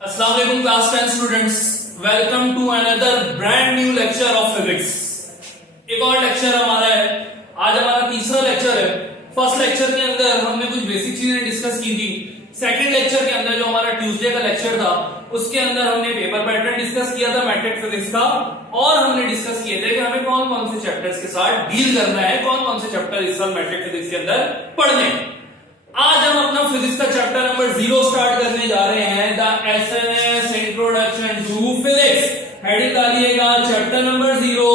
अस्सलाम वालेकुम class 10 students, welcome to another brand new lecture of physics. एक और लेक्चर हमारा है, आज हमारा तीसरा लेक्चर है। फर्स्ट लेक्चर के अंदर हमने कुछ बेसिक चीजें डिस्कस की थी। सेकंड लेक्चर के अंदर जो हमारा ट्यूसडे का लेक्चर था उसके अंदर हमने पेपर पैटर्न डिस्कस किया था मैट्रिक फिजिक्स का, और हमने डिस्कस किए थे कि हमें कौन कौन से चैप्टर्स के साथ डील करना है, कौन कौन से चैप्टर इस साल मैट्रिक फिजिक्स के अंदर पढ़ने। आज हम अपना फिजिक्स का चैप्टर नंबर 0 स्टार्ट करने जा रहे हैं, the SNS introduction to physics. Heading डालिएगा चैप्टर नंबर 0,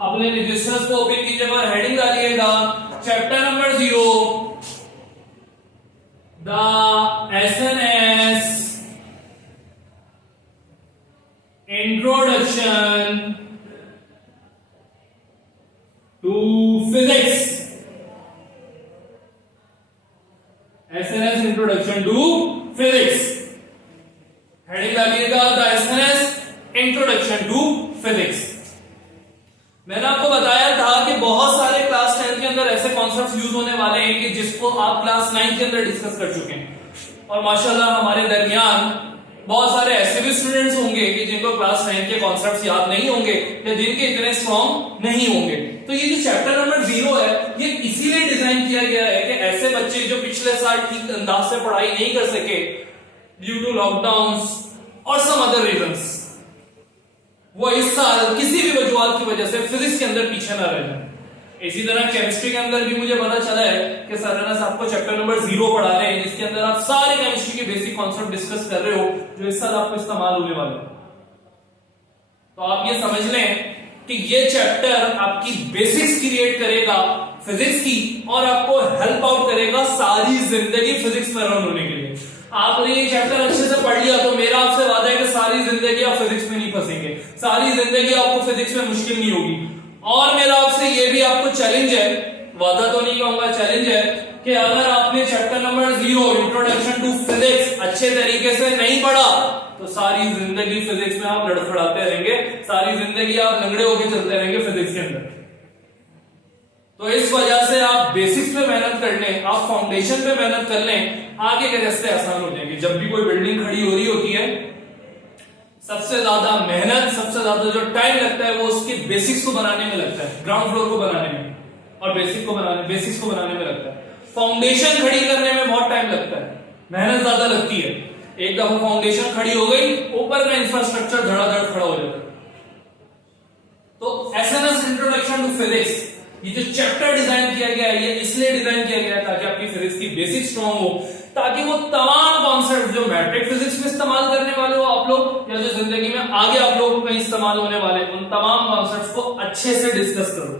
अपने रजिस्टर्स को ओपन कीजिएगा और हेडिंग डालिएगा chapter number 0, the SNS introduction to physics. SNS introduction to physics, heading डालिएगा the SNS introduction to physics. मैंने आपको बताया था कि बहुत सारे क्लास 10 के अंदर ऐसे कॉन्सेप्ट्स यूज होने वाले हैं कि जिसको आप क्लास 9 के अंदर डिस्कस कर चुके हैं, और माशाल्लाह हमारे दरमियान बहुत सारे ऐसे भी स्टूडेंट्स होंगे कि जिनको क्लास 9 के कॉन्सेप्ट्स याद नहीं होंगे या जिनके इतने स्ट्रॉन्ग नहीं होंगे। तो ये जो चैप्टर नंबर 0 है ये इसीलिए डिजाइन किया गया है कि ऐसे बच्चे जो पिछले साल ठीक अंदाज से पढ़ाई नहीं कर सके ड्यू टू लॉकडाउन्स और सम अदर रीजंस, वो इस साल किसी भी वजूहात की वजह से फिजिक्स के अंदर पीछे ना रह जाए। इसी तरह केमिस्ट्री के अंदर भी मुझे पता चला है कि सराना साहब को चैप्टर नंबर 0 पढ़ा रहे हैं, जिसके अंदर आप सारे केमिस्ट्री के बेसिक कॉन्सेप्ट डिस्कस कर रहे हो जो इस साल आपको इस्तेमाल होने वाले हैं। तो आप ये समझ लें कि ये चैप्टर आपकी बेसिक्स क्रिएट करेगा फिजिक्स की और आपको हेल्प आउट करेगा सारी जिंदगी फिजिक्स में रन होने के लिए। आपने ये चैप्टर अच्छे से पढ़ लिया तो मेरा आपसे वादा है कि सारी जिंदगी आप फिजिक्स में नहीं फंसेंगे, सारी जिंदगी आपको फिजिक्स में मुश्किल नहीं होगी। और मेरा आपसे ये भी आपको चैलेंज है, वादा तो नहीं कहूंगा, चैलेंज है कि अगर आपने chapter number 0 introduction to physics अच्छे तरीके से नहीं पढ़ा तो सारी जिंदगी फिजिक्स में आप लड़खड़ाते रहेंगे, सारी जिंदगी आप लंगड़े होकर चलते रहेंगे फिजिक्स के अंदर। तो इस वजह से आप बेसिक्स पे मेहनत कर लें, आप फाउंडेशन पे मेहनत कर लें, आगे के रास्ते आसान हो जाएंगे। जब भी कोई बिल्डिंग खड़ी हो रही होती है सबसे ज्यादा मेहनत, सबसे ज्यादा जो टाइम लगता है वो उसकी बेसिक्स को बनाने में लगता है, ग्राउंड फ्लोर को बनाने में और बेसिक्स को बनाने में लगता है। फाउंडेशन खड़ी करने में बहुत टाइम लगता है, मेहनत ज्यादा लगती है। एक दफा फाउंडेशन खड़ी हो गई, ऊपर का इंफ्रास्ट्रक्चर धड़ाधड़ खड़ा हो जाता है। तो एसएनएस इंट्रोडक्शन टू फिजिक्स, ये जो चैप्टर डिजाइन किया गया है ये इसलिए डिजाइन किया गया है ताकि आपकी फिजिक्स की बेसिक स्ट्रॉन्ग हो, ताकि वो तमाम कॉन्सेप्ट जो मैट्रिक फिजिक्स में इस्तेमाल करने वाले हो आप लोग या जो जिंदगी में आगे आप लोगों को इस्तेमाल होने वाले उन तमाम कॉन्सेप्ट्स को अच्छे से डिस्कस करो।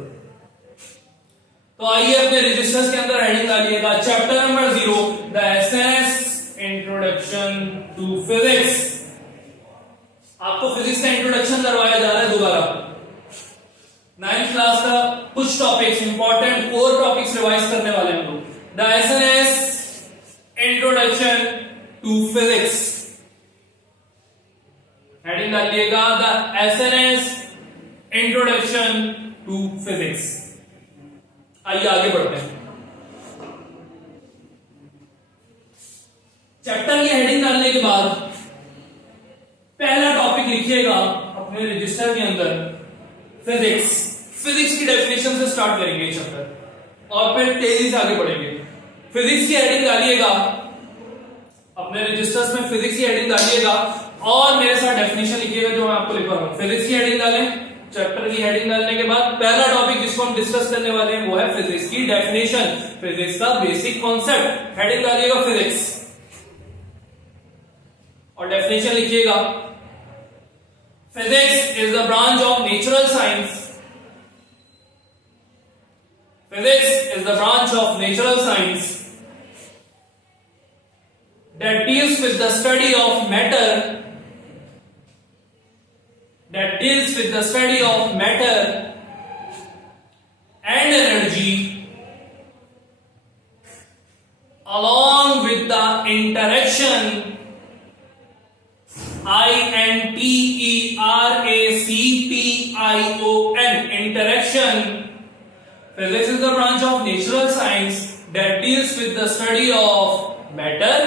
तो आइए अपने रजिस्टर्स के अंदर हेडिंग डालिएगा chapter number 0, the SNS introduction to physics. आपको फिजिक्स का इंट्रोडक्शन करवाया जा रहा है दोबारा। 9th क्लास का कुछ topics, important core topics revise करने वाले हैं हम लोग। The SNS introduction to physics, heading डालिएगा the SNS introduction to physics. आइए आगे बढ़ते हैं। चैप्टर की हेडिंग डालने के बाद पहला टॉपिक लिखिएगा अपने रजिस्टर के अंदर फिजिक्स। फिजिक्स की डेफिनेशन से स्टार्ट करेंगे चैप्टर और फिर तेजी से आगे बढ़ेंगे। फिजिक्स की हेडिंग डालिएगा अपने रजिस्टर्स में, फिजिक्स की हेडिंग डालिएगा और मेरे साथ डेफिनेशन लिखिएगा जो मैं आपको लिख रहा हूं। फिजिक्स की हेडिंग डालें, चैप्टर की हेडिंग डालने के बाद पहला टॉपिक जिसको हम डिस्कस करने वाले हैं वो है फिजिक्स की डेफिनेशन, फिजिक्स का बेसिक कॉन्सेप्ट। हेडिंग डालिएगा फिजिक्स और डेफिनेशन लिखिएगा physics is the branch of natural science. Physics is the branch of natural science that deals with the study of matter, and energy along with the interaction interaction. Physics is the branch of natural science that deals with the study of matter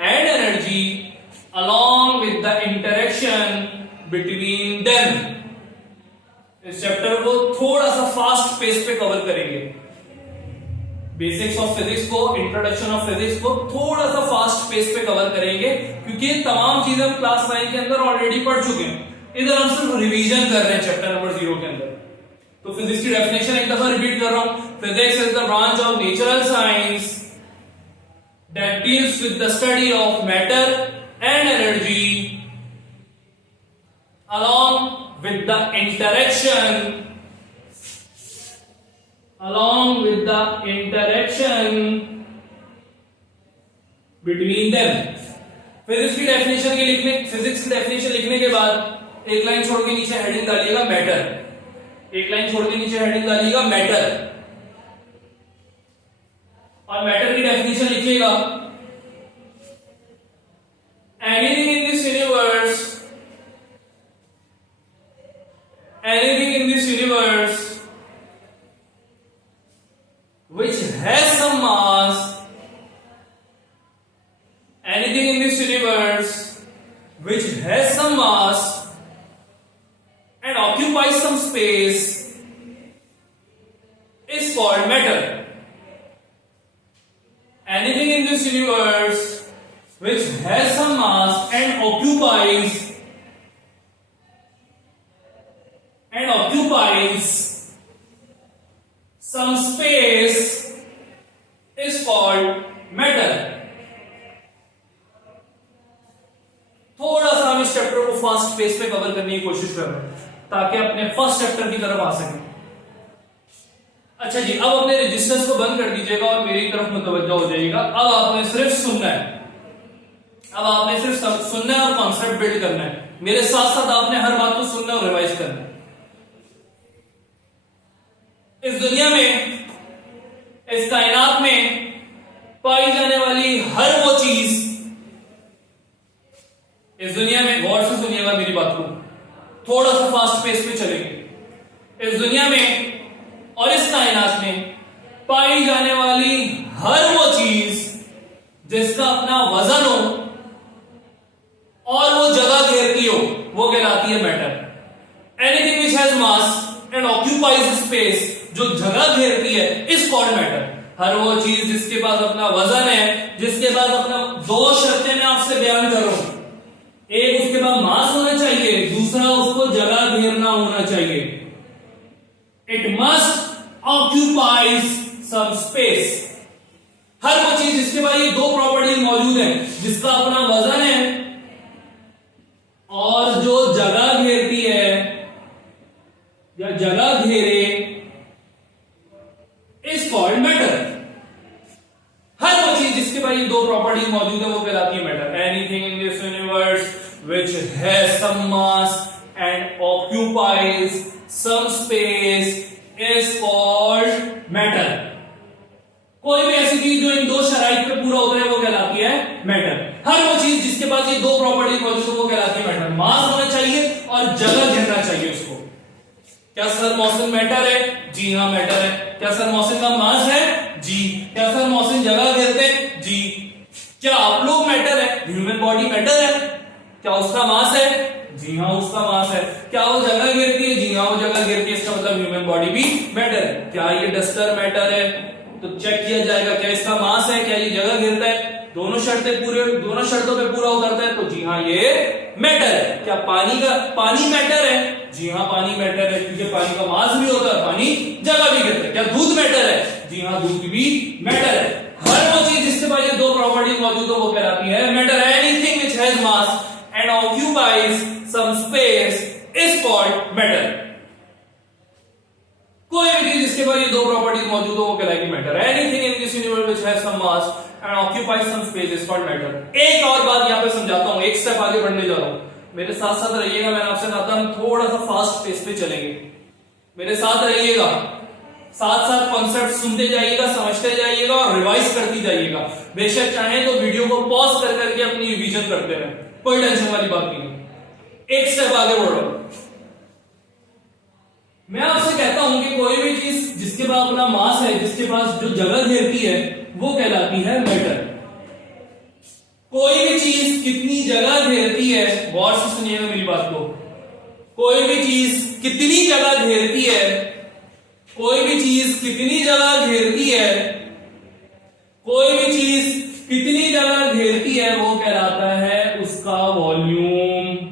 and energy along pace पे cover करेंगे। Basics of physics को, introduction of physics को थोड़ा सा fast pace पे cover करेंगे, क्योंकि ये तमाम चीजें हम क्लास 9 के अंदर ऑलरेडी पढ़ चुके हैं। इधर हम सिर्फ रिवीजन कर रहे हैं चैप्टर नंबर 0 के अंदर। तो फिजिक्स की डेफिनेशन एक दफा रिपीट कर रहा हूं। Physics is the branch of natural science that deals with the study of matter and energy along with the interaction between them। Physics की डेफिनेशन लिखने के बाद एक लाइन छोड़ के नीचे हेडिंग डालिएगा मैटर, एक लाइन छोड़ के नीचे हेडिंग डालिएगा मैटर, और मैटर की डेफिनेशन लिखिएगा anything in this universe which has some mass, anything in this universe which has some mass and occupies some space is called matter। Anything in this universe which has some mass and occupies some space is called matter। थोड़ा सा हम इस chapter को fast pace पे cover करने की कोशिश कर रहे हैं ताकि अपने फर्स्ट चैप्टर की तरफ आ सकें। अच्छा जी, अब अपने रेजिस्टेंस को बंद कर दीजिएगा और मेरी तरफ मुतवज्जो हो जाइएगा। अब आपने सिर्फ सुनना है, अब आपने सिर्फ सुनना है और कॉन्सेप्ट बिल्ड करना है। मेरे साथ साथ आपने हर बात को सुनना और रिवाइज करना है। इस दुनिया में, इस कायनात में पाई जाने वाली हर वो चीज, इस दुनिया में, गौर से सुनिएगा मेरी बात को, थोड़ा सा फास्ट पेस पे चलेंगे। इस दुनिया में और इस कायनात में पाई जाने वाली हर वो चीज जिसका अपना वजन हो और वो जगह घेरती हो, वो कहलाती है matter. Anything which has mass and occupies space, जो जगह घेरती है, इज कॉल्ड मैटर। हर वो चीज जिसके पास अपना वजन है, जिसके पास अपना, दो शर्तें मैं आपसे बयान कर रहा हूं, एक उसके पास मास होना चाहिए, दूसरा उसको जगह घेरना होना चाहिए। It must occupies some space. हर वो चीज जिसके पास ये दो प्रॉपर्टीज मौजूद है, जिसका अपना वजन है और जो जगह घेरती है या जगह घेरे, इज कॉल्ड मैटर। हर वो चीज जिसके पास ये दो प्रॉपर्टीज मौजूद है वो कहलाती है matter. Anything in this universe which has some mass and occupies some space is called matter। कोई भी ऐसी चीज जो इन दो शराइत पे पूरा होता है वो कहलाती है मैटर। हर वो चीज जिसके पास ये दो प्रॉपर्टी मौजूद है वो कहलाती है मैटर। मास होना चाहिए और जगह घेरना चाहिए उसको। क्या सर मौसम मैटर है? जी हाँ मैटर है। क्या सर मौसम का मास है? जी। क्या सर मौसम जगह घेरते हैं? जी। क्या आप लोग मैटर है? ह्यूमन बॉडी मैटर है। क्या उसका मास है? जी हाँ उसका मास है। क्या वो जगह घेरती है? जी हाँ वो जगह घेरती है। इसका मतलब ह्यूमन बॉडी भी मैटर है। क्या ये डस्टर मैटर है? तो चेक किया जाएगा क्या इसका मास है, क्या ये जगह घेरता है। दोनों शर्तों पे पूरा उतरता है तो जी हाँ ये मैटर है। क्या पानी मैटर है? जी हाँ पानी मैटर है, क्योंकि पानी का मास भी होता है, पानी जगह भी घेरता है। क्या दूध मैटर है? जी हाँ दूध भी मैटर है। हर वो चीज जिसके पास ये दो प्रॉपर्टी मौजूद हो वो कहलाती है matter. Anything which has mass and occupies some space is called matter। कोई भी चीज जिसके पास ये दो प्रॉपर्टीज मौजूद हो वो कहलाएगी matter. Anything in this universe which has some mass and occupies some space is called matter. एक और बात यहां पे समझाता हूं, एक स्टेप आगे बढ़ने जा रहा हूं, मेरे साथ साथ रहिएगा। मैंने आपसे कहा था हम थोड़ा सा फास्ट पेस पे चलेंगे, मेरे साथ रहिएगा। साथ साथ कॉन्सेप्ट सुनते जाइएगा, समझते जाइएगा और रिवाइज करती जाइएगा। बेशक चाहे तो वीडियो को पॉज कर करके अपनी रिवीजन करते रहें, कोई टेंशन वाली बात नहीं है। एक स्टेप आगे बढ़ रहा हूं, मैं आपसे कहता हूं कि कोई भी चीज जिसके पास अपना मास है, जिसके पास जो जगह घेरती है वो कहलाती है मैटर। कोई भी चीज कितनी जगह घेरती है, गौर से सुनिएगा मेरी बात को, कोई भी चीज कितनी जगह घेरती है कोई भी चीज कितनी जगह घेरती है, कोई भी चीज कितनी जगह घेरती है वो कहलाता है उसका वॉल्यूम।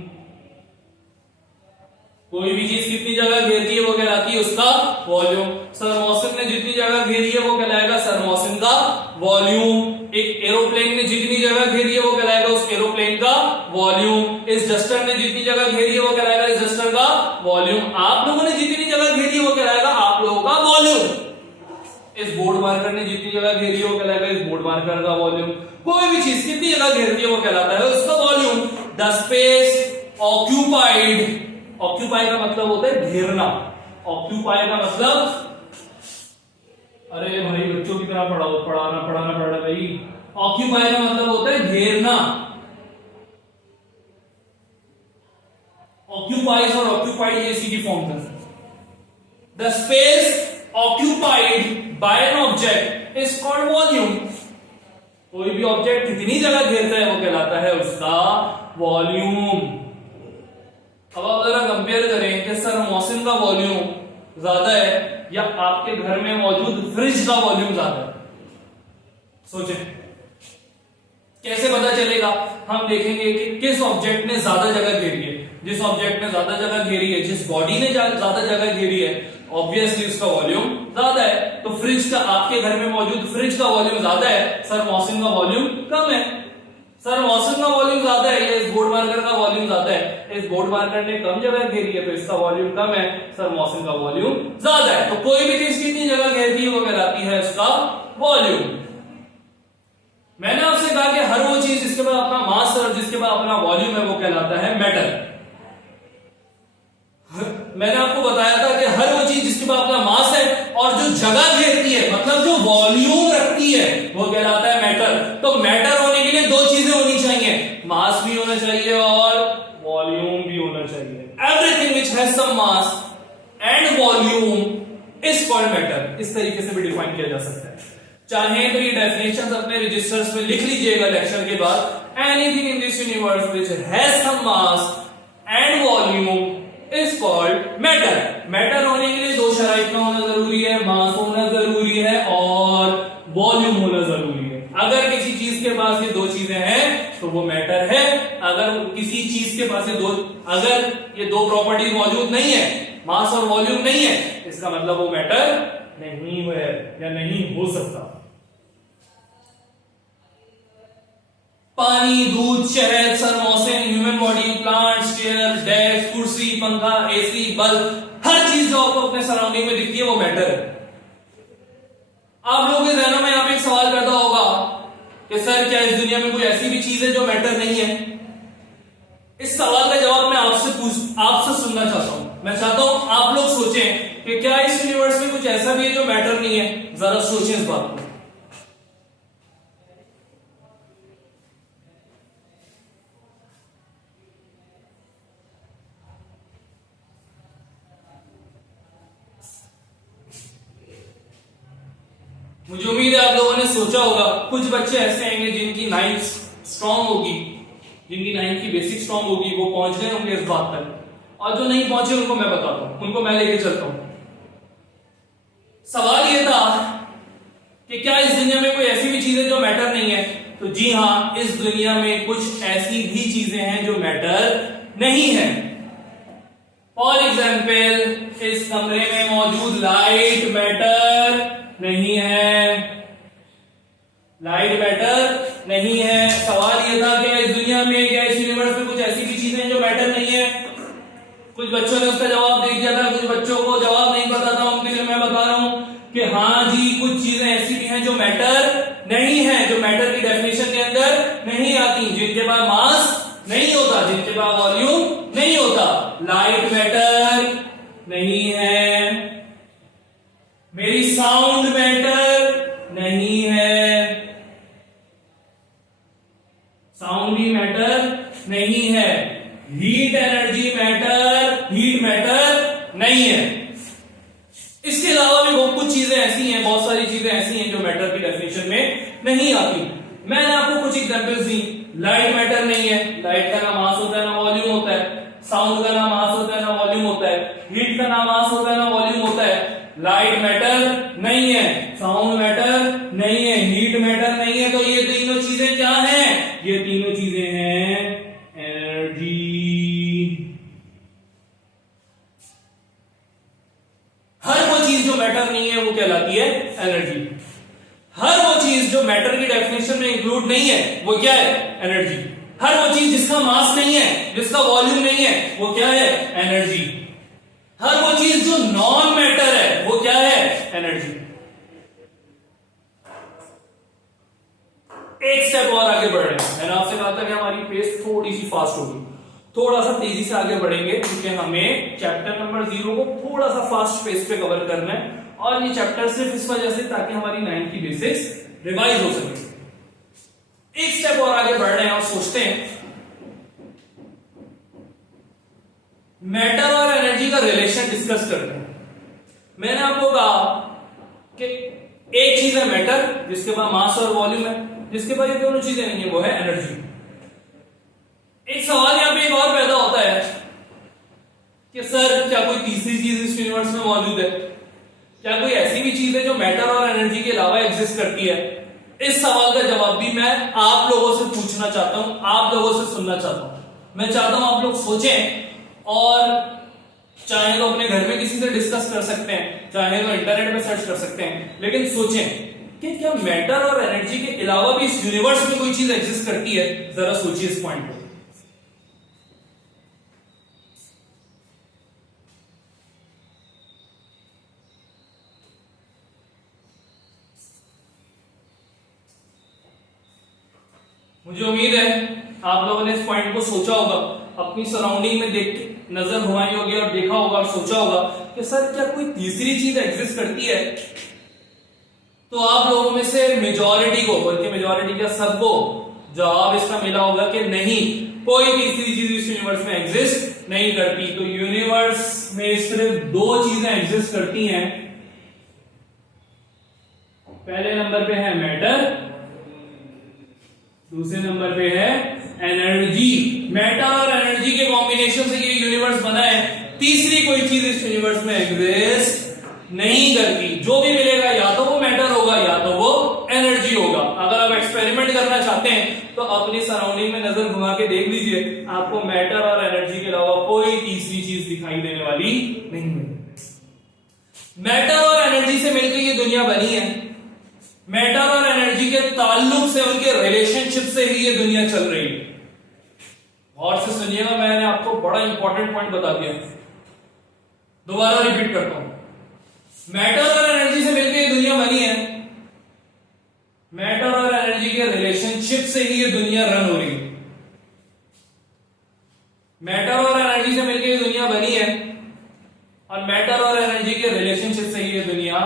कोई भी चीज कितनी जगह घेरती है वो कहलाती है उसका वॉल्यूम। सर मौसम ने जितनी जगह घेरी है वो कहलाएगा सर मौसम का वॉल्यूम। एक एरोप्लेन ने जितनी जगह घेरी है वो कहलाएगा उस एरोप्लेन का वॉल्यूम। इस डस्टर ने जितनी जगह घेरी है वो कहलाएगा इस डस्टर का वॉल्यूम। आप लोगों ने जितनी जगह घेरी है वो कहलाएगा आप लोगों का वॉल्यूम। इस बोर्ड मार्कर ने जितनी जगह घेरी है वो कहलाएगा इस बोर्ड मार्कर का वॉल्यूम। कोई भी चीज कितनी जगह घेरती है वो कहलाता है उसका volume. The space occupied, occupy का मतलब होता है घेरना, ऑक्यूपाई का मतलब, अरे भाई बच्चों की तरह पढ़ाना पड़ेगा भाई। ऑक्यूपाई का मतलब होता है घेरना। ऑक्यूपाइज और ऑक्यूपाइड ये इसी की फॉर्म है। The space occupied by an object is called volume. कोई भी ऑब्जेक्ट कितनी जगह घेरता है वो कहलाता है उसका वॉल्यूम। अब आप जरा कंपेयर करें कि सर मौसम का वॉल्यूम ज्यादा है या आपके घर में मौजूद फ्रिज का वॉल्यूम ज्यादा है। सोचें कैसे पता चलेगा। हम देखेंगे कि किस ऑब्जेक्ट ने ज्यादा जगह घेरी है। जिस ऑब्जेक्ट ने ज्यादा जगह घेरी है, जिस बॉडी ने ज्यादा जगह घेरी है, ऑब्वियसली उसका वॉल्यूम ज्यादा है। तो फ्रिज का, आपके घर में मौजूद फ्रिज का वॉल्यूम ज्यादा है, सर मौसम का वॉल्यूम कम है। सर मौसम का वॉल्यूम ज्यादा है, इस बोर्ड मार्कर का वॉल्यूम ज्यादा है, इस बोर्ड मार्कर ने कम जगह घेरी है तो इसका वॉल्यूम कम है, सर मौसम का वॉल्यूम ज्यादा है। तो कोई भी चीज कितनी जगह घेरती है वो कहलाती है उसका वॉल्यूम। मैंने आपसे कहा कि हर वो चीज जिसके पास अपना मास और जिसके पास अपना वॉल्यूम है वो कहलाता है मैटर। मैंने आपको बताया था कि हर वो चीज जिसके पास अपना मास है और जो जगह घेरती है, मतलब जो वॉल्यूम रखती है, वो कहलाता है मैटर। तो मैटर होने के लिए दो चीजें होनी चाहिए, मास भी होना चाहिए और वॉल्यूम भी होना चाहिए। Everything which has some mass and volume is called matter. इस तरीके से भी डिफाइन किया जा सकता है। चाहे तो ये डेफिनेशंस अपने रजिस्टर्स में लिख लीजिएगा लेक्चर के बाद। Anything in this universe which has some mass and volume is called matter. Matter होने के लिए दो शराइत में होना जरूरी है, मास होना जरूरी है और वॉल्यूम होना जरूरी है। अगर किसी चीज के पास ये दो चीजें हैं तो वो मैटर है। अगर किसी चीज के पास अगर ये दो प्रॉपर्टी मौजूद नहीं है, मास और वॉल्यूम नहीं है, इसका मतलब वो मैटर नहीं है या नहीं हो सकता। पानी, दूध, शहद, सरमोसेन, human body, plants, chair, desk, कुर्सी, पंखा, एसी, बल्ब, हर चीज जो आपको अपने सराउंडिंग में दिखती है वो मैटर है। आप लोगों के जहनों में यहां पे एक सवाल पैदा होगा कि सर क्या इस दुनिया में कोई ऐसी भी चीज है जो मैटर नहीं है? इस सवाल का जवाब मैं आपसे सुनना चाहता हूं। मैं चाहता हूं आप लोग सोचें कि क्या इस यूनिवर्स में कुछ ऐसा भी है जो मैटर नहीं है। जरा सोचें इस बात को। मुझे उम्मीद है आप लोगों ने सोचा होगा। कुछ बच्चे ऐसे आएंगे जिनकी नाइन्थ स्ट्रांग होगी, जिनकी नाइन्थ की बेसिक स्ट्रांग होगी, वो पहुंच गए होंगे इस बात तक, और जो नहीं पहुंचे उनको मैं बताता हूं, उनको मैं लेके चलता हूं। सवाल ये था कि क्या इस दुनिया में कोई ऐसी भी चीज है जो मैटर नहीं है? तो जी हां, इस दुनिया में कुछ ऐसी भी चीजें हैं जो मैटर नहीं है। फॉर एग्जाम्पल, इस कमरे में मौजूद लाइट मैटर नहीं है, लाइट मैटर नहीं है। सवाल यह था कि इस दुनिया में, क्या इस यूनिवर्स में कुछ ऐसी भी चीजें हैं जो मैटर नहीं है? कुछ बच्चों ने उसका जवाब दे दिया था, कुछ बच्चों को जवाब नहीं पता था, उनके लिए मैं बता रहा हूं कि हाँ जी, कुछ चीजें ऐसी भी हैं जो मैटर नहीं है, जो मैटर की डेफिनेशन के अंदर नहीं आती, जिनके पास मास नहीं होता, जिनके पास वॉल्यूम नहीं होता। लाइट मैटर नहीं है, मेरी साउंड मैटर नहीं है, साउंड भी मैटर नहीं है, heat energy matter, heat matter नहीं है। इसके अलावा भी बहुत कुछ चीजें ऐसी हैं, बहुत सारी चीजें ऐसी हैं जो मैटर की डेफिनेशन में नहीं आती। मैंने आपको कुछ एग्जांपल्स दी। लाइट मैटर नहीं है, लाइट का ना मास होता है ना वॉल्यूम होता है। साउंड का ना मास होता है ना वॉल्यूम होता है। हीट का ना मास होता है ना वॉल्यूम होता है। लाइट चीजें क्या हैं? ये तीनों चीजें हैं एनर्जी। हर वो चीज जो मैटर नहीं है वो कहलाती है एनर्जी। हर वो चीज जो मैटर की डेफिनेशन में इंक्लूड नहीं है वो क्या है? एनर्जी। हर वो चीज जिसका मास नहीं है, जिसका वॉल्यूम नहीं है, वो क्या है? एनर्जी। हर वो चीज जो नॉन मैटर है वो क्या है? एनर्जी। एक स्टेप और आगे बढ़ रहे हैं। मैंने आपसे कहा था कि हमारी पेस थोड़ी सी फास्ट होगी, थोड़ा सा तेजी से आगे बढ़ेंगे क्योंकि हमें चैप्टर नंबर 0 को थोड़ा सा फास्ट पेस पे कवर करना है। और ये चैप्टर सिर्फ इस वजह से ताकि हमारी 9 की बेसिक्स रिवाइज हो सके। एक स्टेप और आगे बढ़ रहे हैं और सोचते हैं मैटर और एनर्जी का रिलेशन डिस्कस करते हैं। मैंने आपको कहा कि एक चीज है मैटर जिसके पास मास और वॉल्यूम है, जिसके पास ये दोनों चीजें नहीं है वो है एनर्जी। एक सवाल यहां पे एक और पैदा होता है कि सर क्या कोई तीसरी चीज इस यूनिवर्स में मौजूद है? क्या कोई ऐसी भी चीज है जो मैटर और एनर्जी के अलावा एग्जिस्ट करती है? इस सवाल का जवाब भी मैं आप लोगों से पूछना चाहता हूं, आप लोगों से सुनना चाहता हूं। मैं चाहता हूं आप लोग सोचें और चाहे तो अपने घर में किसी से डिस्कस कर सकते हैं, चाहे तो इंटरनेट में सर्च कर सकते हैं, लेकिन सोचें कि क्या मैटर और एनर्जी के अलावा भी इस यूनिवर्स में कोई चीज एग्जिस्ट करती है? जरा सोचिए इस पॉइंट पर। मुझे उम्मीद है आप लोगों ने इस पॉइंट को सोचा होगा, अपनी सराउंडिंग में देख नजर घुमाई होगी और देखा होगा और सोचा होगा कि सर क्या कोई तीसरी चीज एग्जिस्ट करती है? तो आप लोगों में से मेजॉरिटी को, बल्कि मेजॉरिटी क्या सबको जवाब इसका मिला होगा कि नहीं, कोई तीसरी चीज इस यूनिवर्स में एग्जिस्ट नहीं करती। तो यूनिवर्स में सिर्फ दो चीजें एग्जिस्ट करती हैं। पहले नंबर पे है मैटर, दूसरे नंबर पे है एनर्जी। मैटर और एनर्जी के कॉम्बिनेशन से ये यूनिवर्स बना है। तीसरी कोई चीज इस यूनिवर्स में एग्जिस्ट नहीं करती। जो भी मिलेगा या तो वो मैटर होगा या तो वो एनर्जी होगा। अगर आप एक्सपेरिमेंट करना चाहते हैं तो अपनी सराउंडिंग में नजर घुमा के देख लीजिए, आपको मैटर और एनर्जी के अलावा कोई तीसरी चीज दिखाई देने वाली नहीं मिलेगी। मैटर और एनर्जी से मिलकर ये दुनिया बनी है। मैटर और एनर्जी के ताल्लुक से, उनके रिलेशनशिप से ही ये दुनिया चल रही है। और से सुनिएगा, मैंने आपको बड़ा इंपॉर्टेंट पॉइंट बता दिया, दोबारा रिपीट करता हूं। मैटर और एनर्जी से मिलकर ये दुनिया बनी है। मैटर और एनर्जी के रिलेशनशिप से ही ये दुनिया रन हो रही है। मैटर और एनर्जी से मिलकर ये दुनिया बनी है और मैटर और एनर्जी के रिलेशनशिप से ही ये दुनिया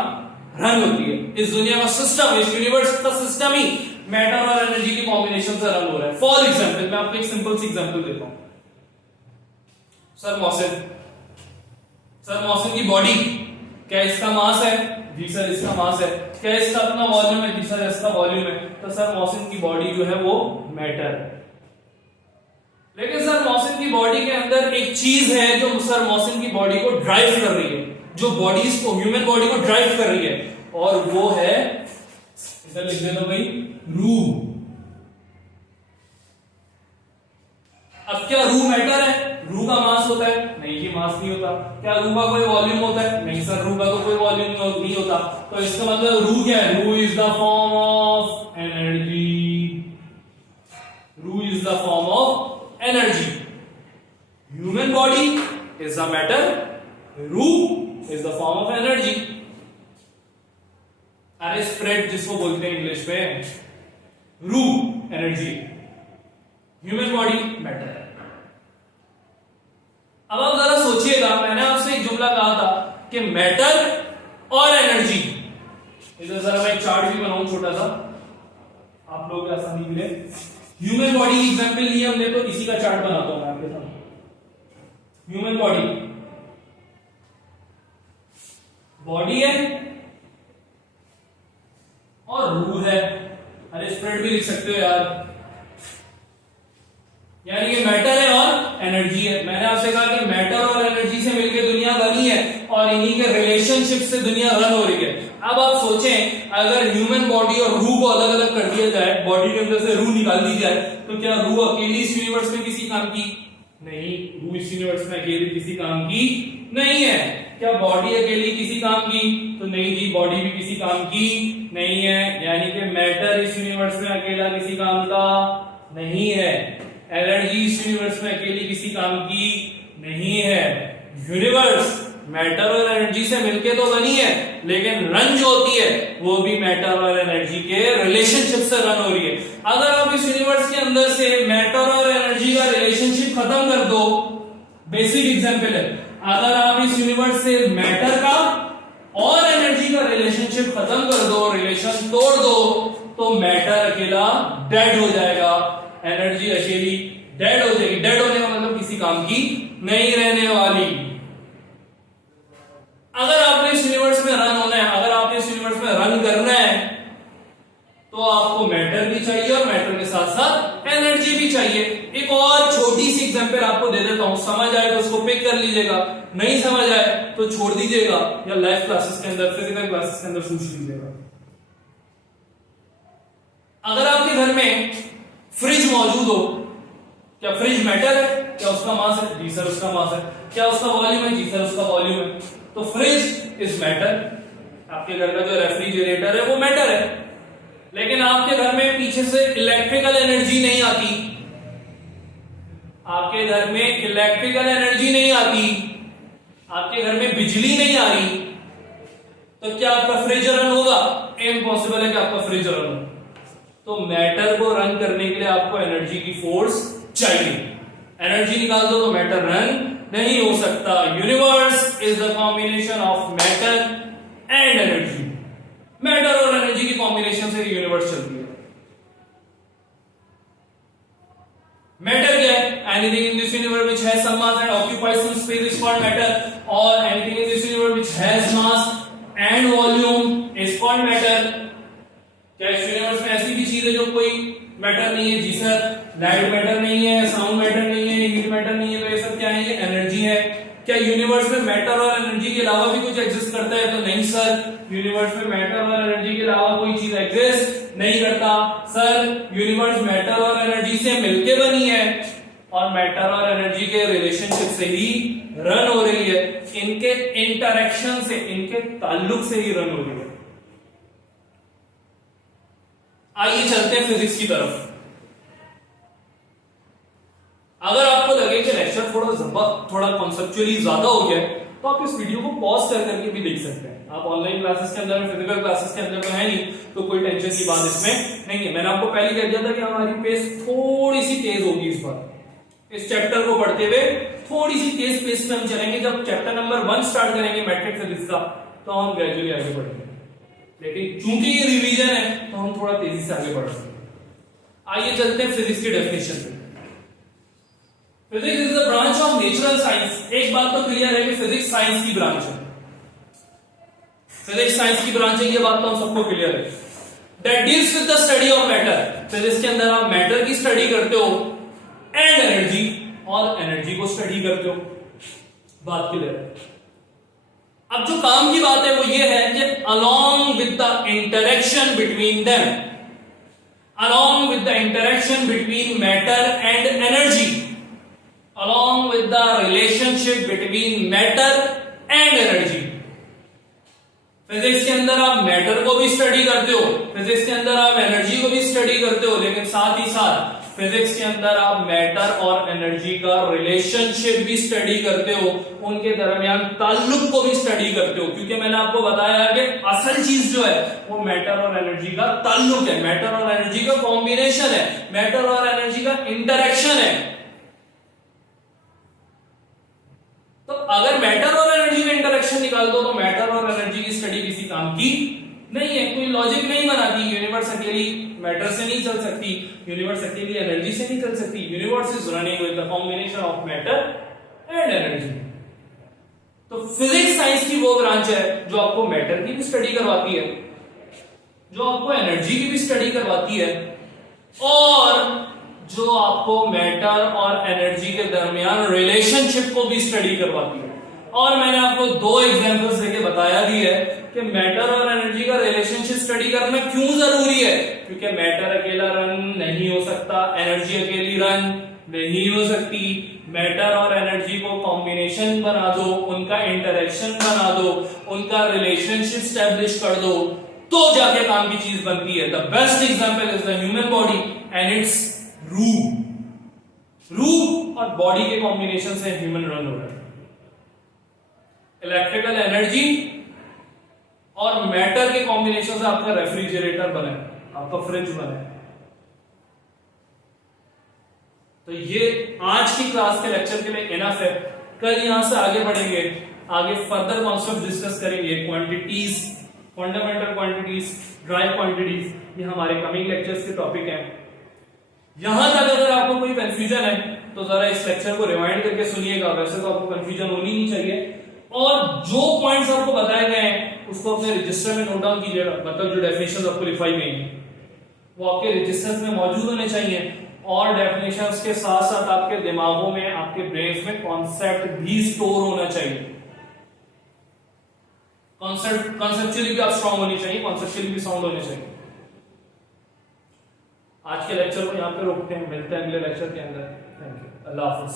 रन होती है। इस दुनिया का सिस्टम, इस यूनिवर्स का सिस्टम ही मैटर और एनर्जी के कॉम्बिनेशन से रन हो रहा है। फॉर एग्जाम्पल, मैं आपको एक सिंपल सी एग्जाम्पल देता हूं। सर मॉसन की बॉडी, क्या इसका मास है? जी सर इसका मास है। क्या इसका अपना वॉल्यूम है? जी सर इसका वॉल्यूम है। तो सर मॉसन की बॉडी जो है वो मैटर है। लेकिन सर मॉसन की बॉडी के अंदर एक चीज है जो सर मॉसन की बॉडी को ड्राइव कर रही है, जो बॉडीज को, ह्यूमन बॉडी को ड्राइव कर रही है, और वो है, इधर लिख देना भाई, रूह। अब क्या रूह मैटर है? रूह का मास होता है? नहीं जी, मास नहीं होता। क्या रूह का कोई वॉल्यूम होता है? नहीं सर, रूह का तो कोई वॉल्यूम नहीं होता। तो इसका मतलब रूह क्या है? रूह is the form of energy. रूह is the form of energy. Human body is the matter, रूह is the form of energy. अरे स्प्रेड जिसको बोलते हैं इंग्लिश में, रूह एनर्जी, ह्यूमन बॉडी मैटर है। अब आप जरा सोचिएगा, मैंने आपसे एक जुमला कहा था कि मैटर और एनर्जी, इधर जरा मैं एक चार्ट भी बनाऊं छोटा सा आप लोगों की आसानी के लिए। ह्यूमन बॉडी की एग्जांपल लिए हमने, तो इसी का चार्ट बनाता हूं मैं आपके साथ। ह्यूमन बॉडी है और रूह है। अरे स्प्रेड भी लिख सकते हो यार, यानी कि मैटर है और एनर्जी है। मैंने आपसे कहा कि मैटर और एनर्जी से मिलकर दुनिया बनी है और इन्हीं के रिलेशनशिप से दुनिया रन हो रही है। अब आप सोचें, अगर ह्यूमन बॉडी और रूह को अलग अलग कर दिया जाए, बॉडी के अंदर से रूह निकाल दी जाए, तो क्या रूह अकेली इस यूनिवर्स में किसी काम की? नहीं, रूह इस यूनिवर्स में अकेली किसी काम की नहीं है। क्या बॉडी अकेली किसी काम की? तो नहीं जी, बॉडी भी किसी काम की नहीं है। यानी कि मैटर इस यूनिवर्स में अकेला किसी काम का नहीं है। एनर्जी इस यूनिवर्स में अकेली किसी काम की नहीं है। यूनिवर्स मैटर और एनर्जी से मिलके तो बनी है, लेकिन रन जो होती है वो भी मैटर और एनर्जी के रिलेशनशिप से रन हो रही है। अगर आप इस यूनिवर्स के अंदर से मैटर और एनर्जी का रिलेशनशिप खत्म कर दो, बेसिक एग्जांपल है, अगर आप इस यूनिवर्स से मैटर का और एनर्जी का रिलेशनशिप खत्म कर दो, रिलेशन तोड़ दो, तो मैटर अकेला डेड हो जाएगा, एनर्जी अकेली डेड हो जाएगी। डेड होने का मतलब किसी काम की नहीं रहने वाली। अगर आपने इस यूनिवर्स में रन होना है, अगर आपने इस यूनिवर्स में रन करना है, तो आपको मैटर भी चाहिए और मैटर के साथ साथ एनर्जी भी चाहिए। एक और छोटी सी एग्जांपल आपको दे देता हूं, समझ आए तो उसको पिक कर लीजिएगा, नहीं समझ आए तो छोड़ दीजिएगा या लाइव क्लासेस के अंदर, फिजिकल क्लासेस के अंदर पूछ लीजिएगा। अगर आपके घर में फ्रिज मौजूद हो, क्या फ्रिज मैटर है? क्या उसका मास है? जी सर उसका मास है। क्या उसका वॉल्यूम है? जी सर उसका वॉल्यूम है। तो फ्रिज इज मैटर। आपके घर का जो रेफ्रिजरेटर है वो मैटर है, लेकिन आपके घर में पीछे से इलेक्ट्रिकल एनर्जी नहीं आती, आपके घर में इलेक्ट्रिकल एनर्जी नहीं आती, आपके घर में बिजली नहीं आ रही, तो क्या आपका फ्रिज रन होगा? इम्पॉसिबल है कि आपका फ्रिज रन हो। तो मैटर को रन करने के लिए आपको एनर्जी की फोर्स चाहिए। एनर्जी निकाल दो तो मैटर रन नहीं हो सकता। Universe is the combination of matter and energy. Matter और एनर्जी की कॉम्बिनेशन से यूनिवर्स चलती है। मैटर क्या है? Anything in this universe which has some mass and occupies some space is called matter, और anything in this universe which has mass and volume is called matter. क्या इस universe में ऐसी भी चीज है जो कोई मैटर नहीं है? जी सर, लाइट मैटर नहीं है, साउंड मैटर नहीं है, हीट मैटर नहीं है, तो ये सब क्या है? ये एनर्जी है। क्या यूनिवर्स में मैटर और एनर्जी के अलावा भी कुछ एग्जिस्ट करता है? तो नहीं सर, यूनिवर्स में मैटर और एनर्जी के अलावा कोई चीज एग्जिस्ट नहीं करता। सर, यूनिवर्स मैटर और एनर्जी से मिलके बनी है और मैटर और एनर्जी के रिलेशनशिप से ही रन हो रही है, इनके इंटरेक्शन से, इनके ताल्लुक से ही रन हो रही है। आइए चलते हैं फिजिक्स की तरफ। अगर आपको लगे कि लेक्चर थोड़ा कॉन्सेप्चुअली ज्यादा हो गया है, तो आप इस वीडियो को पॉज कर करके भी देख सकते हैं। आप ऑनलाइन क्लासेस के अंदर, फिजिकल क्लासेस के अंदर तो है नहीं, तो कोई टेंशन की बात इसमें नहीं है। मैंने आपको पहले कह दिया था कि हमारी पेस थोड़ी सी तेज होगी इस बार। इस चैप्टर को पढ़ते हुए थोड़ी सी तेज पेस पे हम चलेंगे। जब चैप्टर नंबर 1 स्टार्ट करेंगे मैट्रिक फिजिक्स का, तो हम ग्रेजुअली आगे बढ़ेंगे, लेकिन चूंकि ये रिवीजन है तो हम थोड़ा तेजी से आगे बढ़ सकते हैं। आइए चलते हैं फिजिक्स की डेफिनेशन पे। Physics is the branch of natural science. एक बात तो क्लियर है कि फिजिक्स साइंस की ब्रांच है, फिजिक्स साइंस की ब्रांच है, ये बात तो हम सबको क्लियर है। That deals with the study of matter. Physics के अंदर आप मैटर की स्टडी करते हो एंड एनर्जी, और एनर्जी को स्टडी करते हो। बात क्लियर है। अब जो काम की बात है वो ये है कि along with the interaction between them, along with the interaction between matter and energy, along with the relationship between matter and energy, physics के अंदर आप मैटर को भी स्टडी करते हो, फिजिक्स के अंदर आप एनर्जी को भी स्टडी करते हो, लेकिन साथ ही साथ फिजिक्स के अंदर आप मैटर और एनर्जी का रिलेशनशिप भी स्टडी करते हो, उनके दरमियान ताल्लुक को भी स्टडी करते हो। क्योंकि मैंने आपको बताया कि असल चीज जो है वो मैटर और एनर्जी का ताल्लुक है, मैटर और एनर्जी का कॉम्बिनेशन है, मैटर और एनर्जी का इंटरेक्शन है। तो अगर मैटर और एनर्जी का इंटरेक्शन निकाल दो तो मैटर और एनर्जी की स्टडी किसी काम की नहीं है, कोई लॉजिक नहीं बनाती। यूनिवर्स अकेली मैटर से नहीं चल सकती, यूनिवर्स अकेली एनर्जी से नहीं चल सकती। Universe is running with the combination of matter and energy. तो फिजिक्स साइंस की वो ब्रांच है जो आपको मैटर की भी स्टडी करवाती है, जो आपको एनर्जी की भी स्टडी करवाती है, और जो आपको मैटर और एनर्जी के दरमियान रिलेशनशिप को भी स्टडी करवाती है। और मैंने आपको 2 एग्जांपल्स देके बताया भी है कि मैटर और एनर्जी का रिलेशनशिप स्टडी करना क्यों जरूरी है, क्योंकि मैटर अकेला रन नहीं हो सकता, एनर्जी अकेली रन नहीं हो सकती। मैटर और एनर्जी को कॉम्बिनेशन बना दो, उनका इंटरेक्शन बना दो, उनका रिलेशनशिप स्टैब्लिश कर दो, तो जाके काम की चीज बनती है। The best example is the human body and it's रूह और बॉडी के कॉम्बिनेशन से ह्यूमन रन हो रहा है। इलेक्ट्रिकल एनर्जी और मैटर के कॉम्बिनेशन से आपका रेफ्रिजरेटर बना है, आपका फ्रिज बना है। तो ये आज की क्लास के लेक्चर के लिए इनफ है। कल यहां से आगे बढ़ेंगे, आगे फर्दर कॉन्सेप्ट डिस्कस करेंगे, quantities, fundamental quantities, drive quantities, ये हमारे कमिंग लेक्चर्स के टॉपिक हैं। यहां तक अगर आपको कोई कंफ्यूजन है तो जरा इस लेक्चर को रिवाइंड करके सुनिएगा, वैसे तो आपको कंफ्यूजन होनी नहीं चाहिए। और जो पॉइंट्स आपको बताए गए हैं उसको अपने रजिस्टर में नोट डाउन कीजिएगा, मतलब जो डेफिनेशंस आपको लिखाई गई हैं वो आपके रजिस्टर्स में मौजूद होने चाहिए। और डेफिनेशंस के साथ साथ आपके दिमागों में, आपके ब्रेन्स में कॉन्सेप्ट भी स्टोर होना चाहिए। कॉन्सेप्चुअली भी आप स्ट्रांग होनी चाहिए, कॉन्सेप्चुअली भी साउंड होने चाहिए। आज के लेक्चर को यहां पे रोकते हैं, मिलते हैं अगले लेक्चर के अंदर। Thank you, Allah Hafiz.